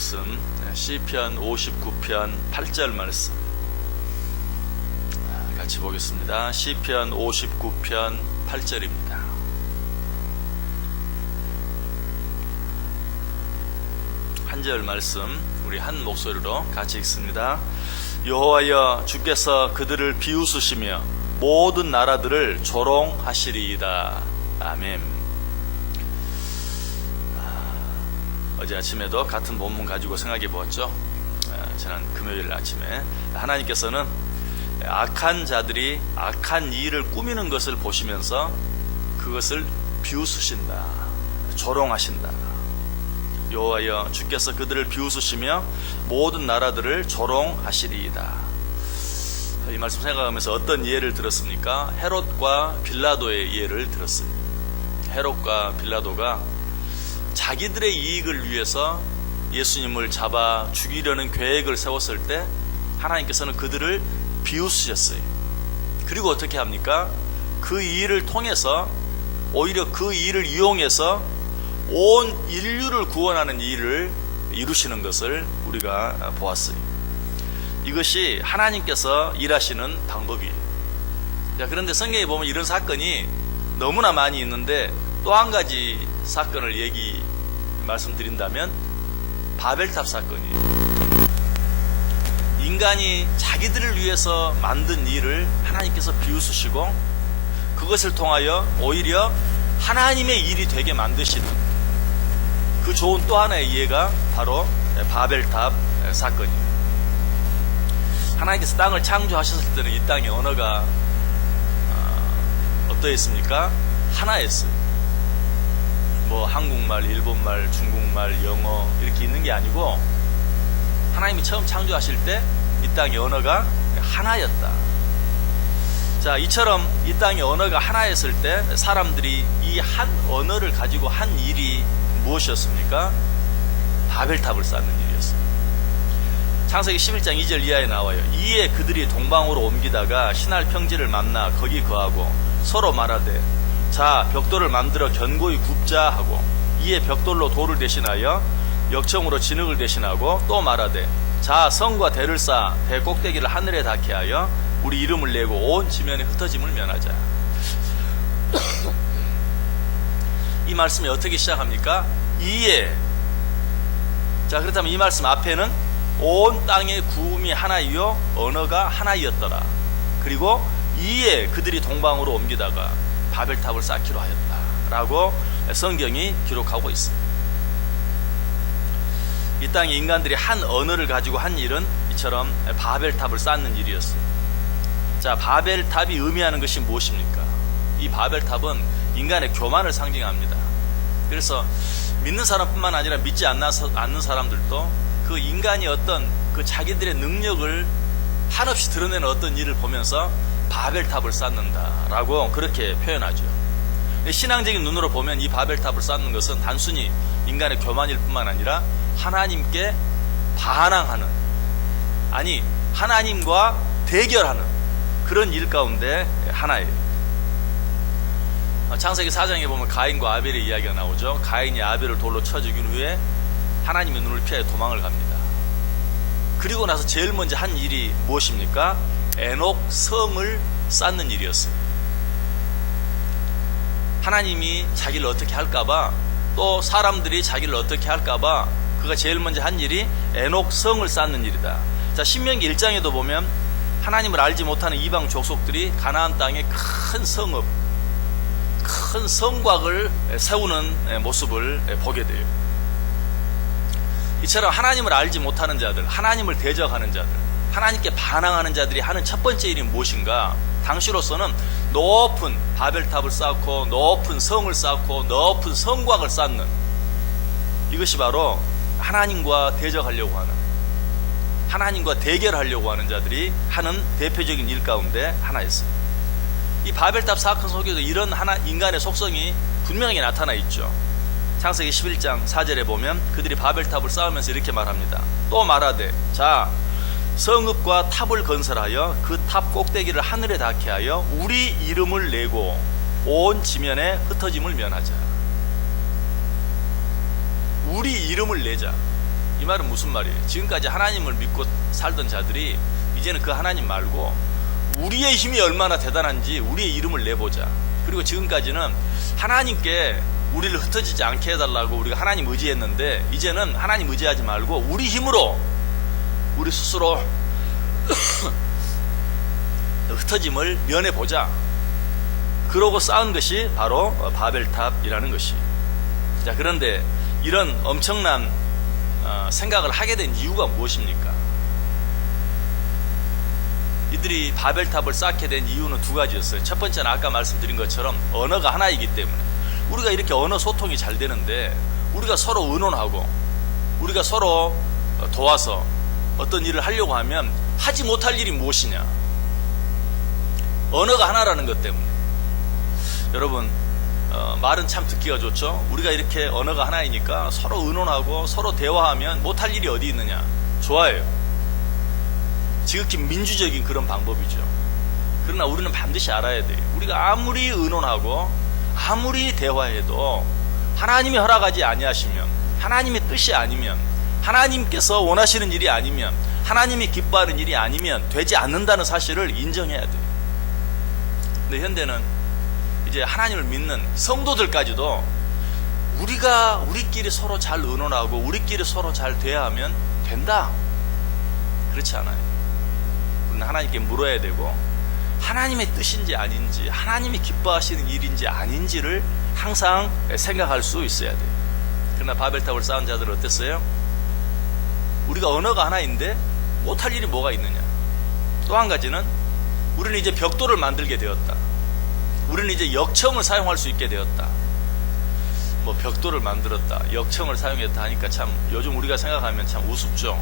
말씀 시편 59편 8절 말씀 같이 보겠습니다. 시편 59편 8절입니다. 한 절 말씀 우리 한 목소리로 같이 읽습니다. 여호와여, 주께서 그들을 비웃으시며 모든 나라들을 조롱하시리이다. 아멘. 어제 아침에도 같은 본문 가지고 생각해 보았죠. 지난 금요일 아침에 하나님께서는 악한 자들이 악한 일을 꾸미는 것을 보시면서 그것을 비웃으신다, 조롱하신다. 여호와여, 주께서 그들을 비웃으시며 모든 나라들을 조롱하시리이다. 이 말씀 생각하면서 어떤 예를 들었습니까? 헤롯과 빌라도의 예를 들었습니다. 헤롯과 빌라도가 자기들의 이익을 위해서 예수님을 잡아 죽이려는 계획을 세웠을 때 하나님께서는 그들을 비웃으셨어요. 그리고 어떻게 합니까? 그 일을 통해서 오히려 그 일을 이용해서 온 인류를 구원하는 일을 이루시는 것을 우리가 보았어요. 이것이 하나님께서 일하시는 방법이에요. 그런데 성경에 보면 이런 사건이 너무나 많이 있는데 또 한 가지 사건을 말씀드린다면 바벨탑 사건이에요. 인간이 자기들을 위해서 만든 일을 하나님께서 비웃으시고 그것을 통하여 오히려 하나님의 일이 되게 만드시는 그 좋은 또 하나의 예가 바로 바벨탑 사건입니다. 하나님께서 땅을 창조하셨을 때는 이 땅의 언어가 어떠했습니까? 하나였어요. 뭐 한국말, 일본말, 중국말, 영어 이렇게 있는 게 아니고 하나님이 처음 창조하실 때 이 땅의 언어가 하나였다. 자, 이처럼 이 땅의 언어가 하나였을 때 사람들이 이 한 언어를 가지고 한 일이 무엇이었습니까? 바벨탑을 쌓는 일이었습니다. 창세기 11장 2절 이하에 나와요. 이에 그들이 동방으로 옮기다가 신할 평지를 만나 거기 거하고 서로 말하되 자, 벽돌을 만들어 견고히 굽자 하고 이에 벽돌로 돌을 대신하여 역청으로 진흙을 대신하고 또 말하되 자, 성과 대를 쌓아 대 꼭대기를 하늘에 닿게 하여 우리 이름을 내고 온 지면에 흩어짐을 면하자. 이 말씀이 어떻게 시작합니까? 이에. 자, 그렇다면 이 말씀 앞에는 온 땅의 구음이 하나이요 언어가 하나이었더라. 그리고 이에 그들이 동방으로 옮기다가 바벨탑을 쌓기로 하였다 라고 성경이 기록하고 있습니다. 이 땅의 인간들이 한 언어를 가지고 한 일은 이처럼 바벨탑을 쌓는 일이었어요. 자, 바벨탑이 의미하는 것이 무엇입니까? 이 바벨탑은 인간의 교만을 상징합니다. 그래서 믿는 사람뿐만 아니라 믿지 않는 사람들도 그 인간이 어떤 그 자기들의 능력을 한없이 드러내는 어떤 일을 보면서 바벨탑을 쌓는다라고 그렇게 표현하죠. 신앙적인 눈으로 보면 이 바벨탑을 쌓는 것은 단순히 인간의 교만일 뿐만 아니라 하나님께 반항하는, 아니 하나님과 대결하는 그런 일 가운데 하나예요. 창세기 4장에 보면 가인과 아벨의 이야기가 나오죠. 가인이 아벨을 돌로 쳐 죽인 후에 하나님의 눈을 피하여 도망을 갑니다. 그리고 나서 제일 먼저 한 일이 무엇입니까? 에녹 성을 쌓는 일이었어요. 하나님이 자기를 어떻게 할까봐, 또 사람들이 자기를 어떻게 할까봐 그가 제일 먼저 한 일이 에녹 성을 쌓는 일이다. 자, 신명기 1장에도 보면 하나님을 알지 못하는 이방 족속들이 가나안 땅에 큰 성읍, 큰 성곽을 세우는 모습을 보게 돼요. 이처럼 하나님을 알지 못하는 자들, 하나님을 대적하는 자들, 하나님께 반항하는 자들이 하는 첫 번째 일이 무엇인가? 당시로서는 높은 바벨탑을 쌓고 높은 성을 쌓고 높은 성곽을 쌓는, 이것이 바로 하나님과 대적하려고 하는, 하나님과 대결하려고 하는 자들이 하는 대표적인 일 가운데 하나였습니다. 이 바벨탑 사건 속에도 이런 인간의 속성이 분명히 나타나 있죠. 창세기 11장 4절에 보면 그들이 바벨탑을 쌓으면서 이렇게 말합니다. 또 말하되 자, 성읍과 탑을 건설하여 그 탑 꼭대기를 하늘에 닿게 하여 우리 이름을 내고 온 지면에 흩어짐을 면하자. 우리 이름을 내자. 이 말은 무슨 말이에요? 지금까지 하나님을 믿고 살던 자들이 이제는 그 하나님 말고 우리의 힘이 얼마나 대단한지 우리의 이름을 내보자. 그리고 지금까지는 하나님께 우리를 흩어지지 않게 해달라고 우리가 하나님 의지했는데, 이제는 하나님 의지하지 말고 우리 힘으로 우리 스스로 흩어짐을 면해보자. 그러고 쌓은 것이 바로 바벨탑이라는 것이. 자, 그런데 이런 엄청난 생각을 하게 된 이유가 무엇입니까? 이들이 바벨탑을 쌓게 된 이유는 두 가지였어요. 첫 번째는 아까 말씀드린 것처럼 언어가 하나이기 때문에. 우리가 이렇게 언어 소통이 잘 되는데, 우리가 서로 의논하고 우리가 서로 도와서 어떤 일을 하려고 하면 하지 못할 일이 무엇이냐? 언어가 하나라는 것 때문에. 여러분, 말은 참 듣기가 좋죠. 우리가 이렇게 언어가 하나이니까 서로 의논하고 서로 대화하면 못할 일이 어디 있느냐? 좋아요. 지극히 민주적인 그런 방법이죠. 그러나 우리는 반드시 알아야 돼요. 우리가 아무리 의논하고 아무리 대화해도 하나님이 허락하지 아니하시면, 하나님의 뜻이 아니면, 하나님께서 원하시는 일이 아니면, 하나님이 기뻐하는 일이 아니면 되지 않는다는 사실을 인정해야 돼요. 근데 현대는 이제 하나님을 믿는 성도들까지도 우리가 우리끼리 서로 잘 의논하고 우리끼리 서로 잘 대화하면 된다, 그렇지 않아요. 우리는 하나님께 물어야 되고, 하나님의 뜻인지 아닌지, 하나님이 기뻐하시는 일인지 아닌지를 항상 생각할 수 있어야 돼요. 그러나 바벨탑을 쌓은 자들은 어땠어요? 우리가 언어가 하나인데 못할 일이 뭐가 있느냐? 또 한 가지는 우리는 이제 벽돌을 만들게 되었다. 우리는 이제 역청을 사용할 수 있게 되었다. 뭐 벽돌을 만들었다, 역청을 사용했다 하니까 참 요즘 우리가 생각하면 참 우습죠.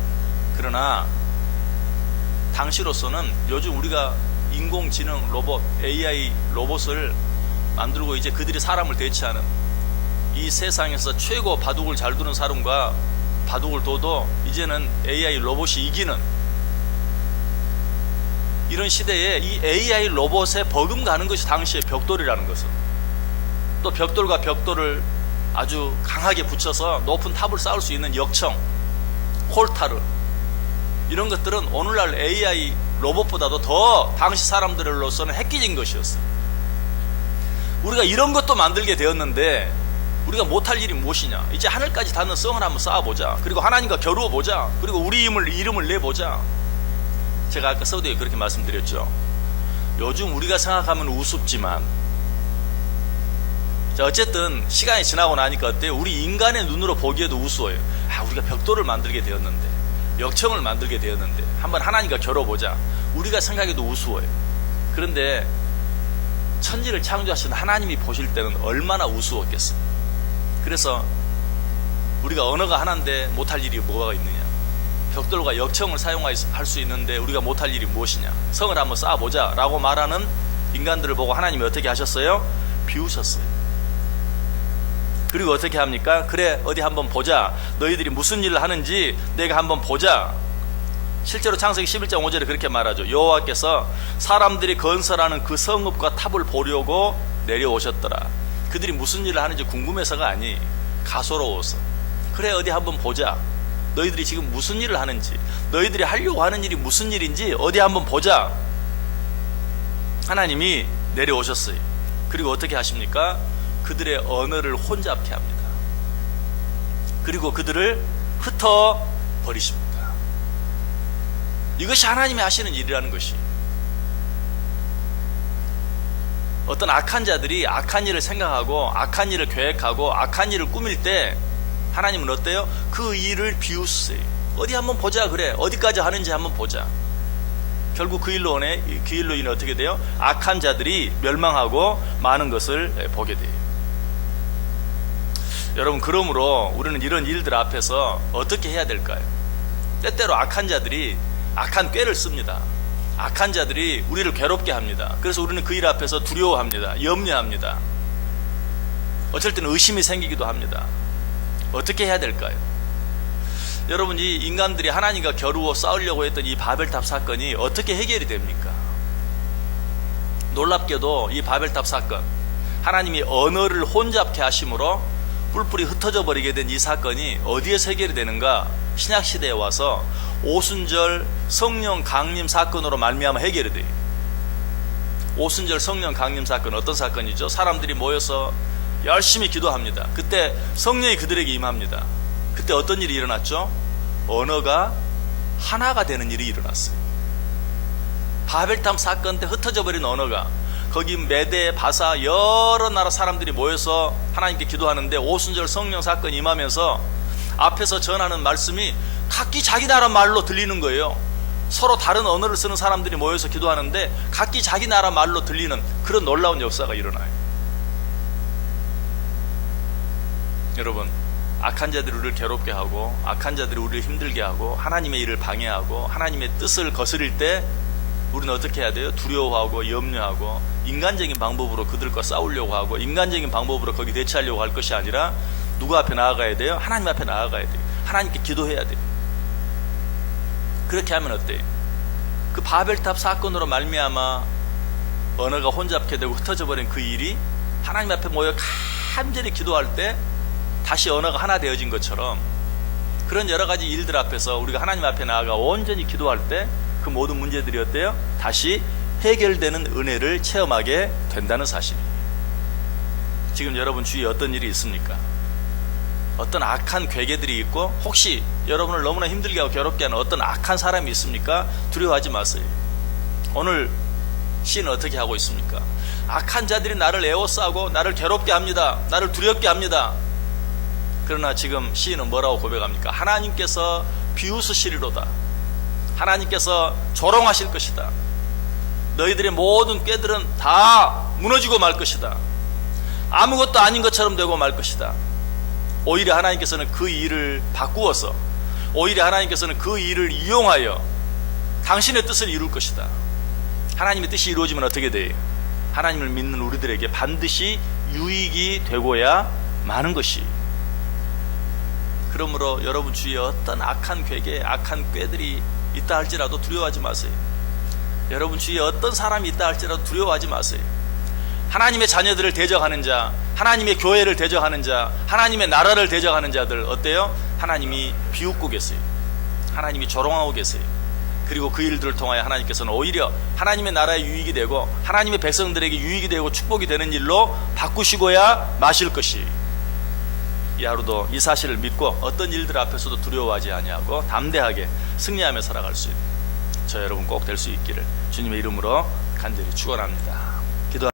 그러나 당시로서는 요즘 우리가 인공지능 로봇, AI 로봇을 만들고 이제 그들이 사람을 대체하는, 이 세상에서 최고 바둑을 잘 두는 사람과 바둑을 둬도 이제는 AI 로봇이 이기는 이런 시대에 이 AI 로봇에 버금가는 것이 당시의 벽돌이라는 것은, 또 벽돌과 벽돌을 아주 강하게 붙여서 높은 탑을 쌓을 수 있는 역청, 콜타르, 이런 것들은 오늘날 AI 로봇보다도 더 당시 사람들로서는 획기적인 것이었어요. 우리가 이런 것도 만들게 되었는데 우리가 못할 일이 무엇이냐? 이제 하늘까지 닿는 성을 한번 쌓아보자. 그리고 하나님과 겨루어보자. 그리고 우리 이름을 내보자. 제가 아까 서두에 그렇게 말씀드렸죠. 요즘 우리가 생각하면 우습지만, 자, 어쨌든 시간이 지나고 나니까 어때요? 우리 인간의 눈으로 보기에도 우스워요. 아, 우리가 벽돌을 만들게 되었는데, 역청을 만들게 되었는데 한번 하나님과 겨뤄보자. 우리가 생각해도 우스워요. 그런데 천지를 창조하신 하나님이 보실 때는 얼마나 우스웠겠어요. 그래서 우리가 언어가 하나인데 못할 일이 뭐가 있느냐? 벽돌과 역청을 사용할 수 있는데 우리가 못할 일이 무엇이냐? 성을 한번 쌓아보자 라고 말하는 인간들을 보고 하나님이 어떻게 하셨어요? 비우셨어요. 그리고 어떻게 합니까? 그래, 어디 한번 보자. 너희들이 무슨 일을 하는지 내가 한번 보자. 실제로 창세기 11장 5절에 그렇게 말하죠. 여호와께서 사람들이 건설하는 그 성읍과 탑을 보려고 내려오셨더라. 그들이 무슨 일을 하는지 궁금해서가 아니, 가소로워서. 그래, 어디 한번 보자. 너희들이 지금 무슨 일을 하는지, 너희들이 하려고 하는 일이 무슨 일인지 어디 한번 보자. 하나님이 내려오셨어요. 그리고 어떻게 하십니까? 그들의 언어를 혼잡케 합니다. 그리고 그들을 흩어 버리십니다. 이것이 하나님이 하시는 일이라는 것이. 어떤 악한 자들이 악한 일을 생각하고 악한 일을 계획하고 악한 일을 꾸밀 때 하나님은 어때요? 그 일을 비우세요. 어디 한번 보자. 그래, 어디까지 하는지 한번 보자. 결국 그 일로 인해 어떻게 돼요? 악한 자들이 멸망하고 많은 것을 보게 돼요. 여러분, 그러므로 우리는 이런 일들 앞에서 어떻게 해야 될까요? 때때로 악한 자들이 악한 꾀를 씁니다. 악한 자들이 우리를 괴롭게 합니다. 그래서 우리는 그 일 앞에서 두려워합니다. 염려합니다. 어쩔 때는 의심이 생기기도 합니다. 어떻게 해야 될까요? 여러분, 이 인간들이 하나님과 겨루어 싸우려고 했던 이 바벨탑 사건이 어떻게 해결이 됩니까? 놀랍게도 이 바벨탑 사건, 하나님이 언어를 혼잡케 하심으로 뿔뿔이 흩어져 버리게 된 이 사건이 어디에서 해결이 되는가? 신약 시대에 와서 오순절 성령 강림 사건으로 말미암아 해결이 돼요. 오순절 성령 강림 사건 어떤 사건이죠? 사람들이 모여서 열심히 기도합니다. 그때 성령이 그들에게 임합니다. 그때 어떤 일이 일어났죠? 언어가 하나가 되는 일이 일어났어요. 바벨탑 사건 때 흩어져 버린 언어가, 거기 메대, 바사 여러 나라 사람들이 모여서 하나님께 기도하는데 오순절 성령 사건이 임하면서 앞에서 전하는 말씀이 각기 자기 나라 말로 들리는 거예요. 서로 다른 언어를 쓰는 사람들이 모여서 기도하는데 각기 자기 나라 말로 들리는 그런 놀라운 역사가 일어나요. 여러분, 악한 자들이 우리를 괴롭게 하고 악한 자들이 우리를 힘들게 하고 하나님의 일을 방해하고 하나님의 뜻을 거스릴 때 우리는 어떻게 해야 돼요? 두려워하고 염려하고 인간적인 방법으로 그들과 싸우려고 하고 인간적인 방법으로 거기 대처하려고 할 것이 아니라 누구 앞에 나아가야 돼요? 하나님 앞에 나아가야 돼요. 하나님께 기도해야 돼요. 그렇게 하면 어때요? 그 바벨탑 사건으로 말미암아 언어가 혼잡게 되고 흩어져 버린 그 일이 하나님 앞에 모여 간절히 기도할 때 다시 언어가 하나 되어진 것처럼, 그런 여러 가지 일들 앞에서 우리가 하나님 앞에 나아가 온전히 기도할 때 그 모든 문제들이 어때요? 다시 해결되는 은혜를 체험하게 된다는 사실이에요. 지금 여러분 주위에 어떤 일이 있습니까? 어떤 악한 괴계들이 있고 혹시 여러분을 너무나 힘들게 하고 괴롭게 하는 어떤 악한 사람이 있습니까? 두려워하지 마세요. 오늘 시인은 어떻게 하고 있습니까? 악한 자들이 나를 에워싸고 나를 괴롭게 합니다. 나를 두렵게 합니다. 그러나 지금 시인은 뭐라고 고백합니까? 하나님께서 비웃으시리로다. 하나님께서 조롱하실 것이다. 너희들의 모든 꾀들은 다 무너지고 말 것이다. 아무것도 아닌 것처럼 되고 말 것이다. 오히려 하나님께서는 그 일을 바꾸어서, 오히려 하나님께서는 그 일을 이용하여 당신의 뜻을 이룰 것이다. 하나님의 뜻이 이루어지면 어떻게 돼요? 하나님을 믿는 우리들에게 반드시 유익이 되고야 마는 것이. 그러므로 여러분 주위에 어떤 악한 괴계, 악한 꾀들이 있다 할지라도 두려워하지 마세요. 여러분 주위에 어떤 사람이 있다 할지라도 두려워하지 마세요. 하나님의 자녀들을 대적하는 자, 하나님의 교회를 대적하는 자, 하나님의 나라를 대적하는 자들 어때요? 하나님이 비웃고 계세요. 하나님이 조롱하고 계세요. 그리고 그 일들을 통하여 하나님께서는 오히려 하나님의 나라에 유익이 되고 하나님의 백성들에게 유익이 되고 축복이 되는 일로 바꾸시고야 마실 것이. 이 하루도 이 사실을 믿고 어떤 일들 앞에서도 두려워하지 아니하고 담대하게 승리하며 살아갈 수 있는 저 여러분 꼭 될 수 있기를 주님의 이름으로 간절히 축원합니다.